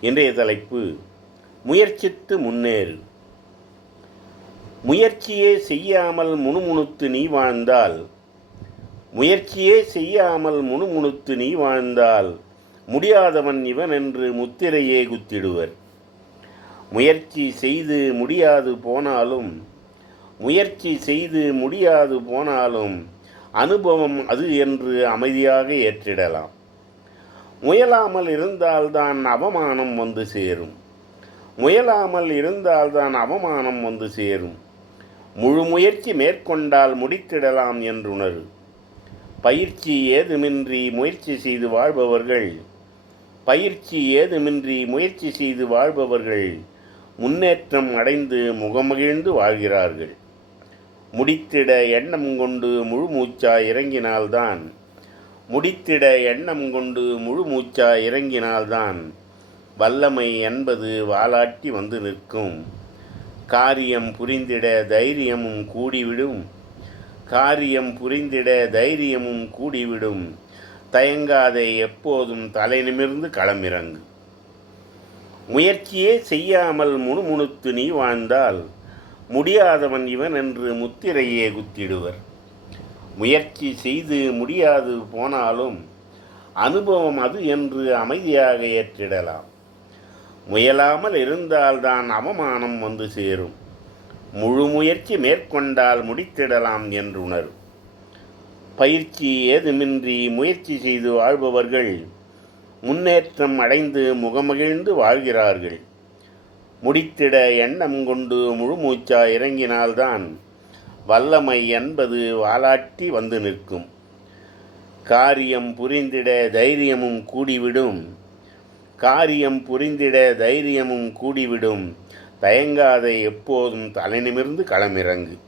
இன்றைய தலைப்பு முயற்சித்து முன்னேறு. முயற்சியே செய்யாமல் முணுமுணுத்து நீ வாழ்ந்தால் முயற்சியே செய்யாமல் முணுமுணுத்து நீ வாழ்ந்தால் முடியாதவன் இவன் என்று முத்திரையே குத்திடுவர். முயற்சி செய்து முடியாது போனாலும் முயற்சி செய்து முடியாது போனாலும் அனுபவம் அது என்று அமைதியாக ஏற்றிடலாம். முயலாமல் இருந்தால்தான் அவமானம் வந்து சேரும். முயலாமல் இருந்தால்தான் அவமானம் வந்து சேரும். முழு முயற்சி மேற்கொண்டால் முடித்திடலாம் என்றுணரு. பயிற்சி ஏதுமின்றி முயற்சி செய்து வாழ்பவர்கள் பயிற்சி ஏதுமின்றி முயற்சி செய்து வாழ்பவர்கள் முன்னேற்றம் அடைந்து முகமகிழ்ந்து வாழ்கிறார்கள். முடித்திட எண்ணம் கொண்டு முழு மூச்சா இறங்கினால்தான் முடித்திட எண்ணம் கொண்டு முழு மூச்சா இறங்கினால்தான் வல்லமை என்பது வாலாட்டி வந்து நிற்கும். காரியம் புரிந்திட தைரியமும் கூடிவிடும். காரியம் புரிந்திட தைரியமும் கூடிவிடும். தயங்காதே எப்போதும் தலை நிமிர்ந்து களமிறங்கு. முயற்சியே செய்யாமல் முணுமுணுத்து நீ வாழ்ந்தால் முடியாதவன் இவன் என்று முத்திரையே குத்திடுவர். முயற்சி செய்து முடியாது போனாலும் அனுபவம் அது என்று அமைதியாக ஏற்றிடலாம். முயலாமல் இருந்தால்தான் அவமானம் வந்து சேரும். முழு முயற்சி மேற்கொண்டால் முடித்திடலாம் என்று உணரும். பயிற்சி ஏதுமின்றி முயற்சி செய்து வாழ்பவர்கள் முன்னேற்றம் அடைந்து முகமகிழ்ந்து வாழ்கிறார்கள். முடித்திட எண்ணம் கொண்டு முழுமூச்சா இறங்கினால்தான் வல்லமை என்பது வாலாட்டி வந்து நிற்கும். காரியம் புரிந்திட தைரியமும் கூடிவிடும். காரியம் புரிந்திட தைரியமும் கூடிவிடும். தயங்காதை எப்போதும் தலைநிமிர்ந்து களமிறங்கு.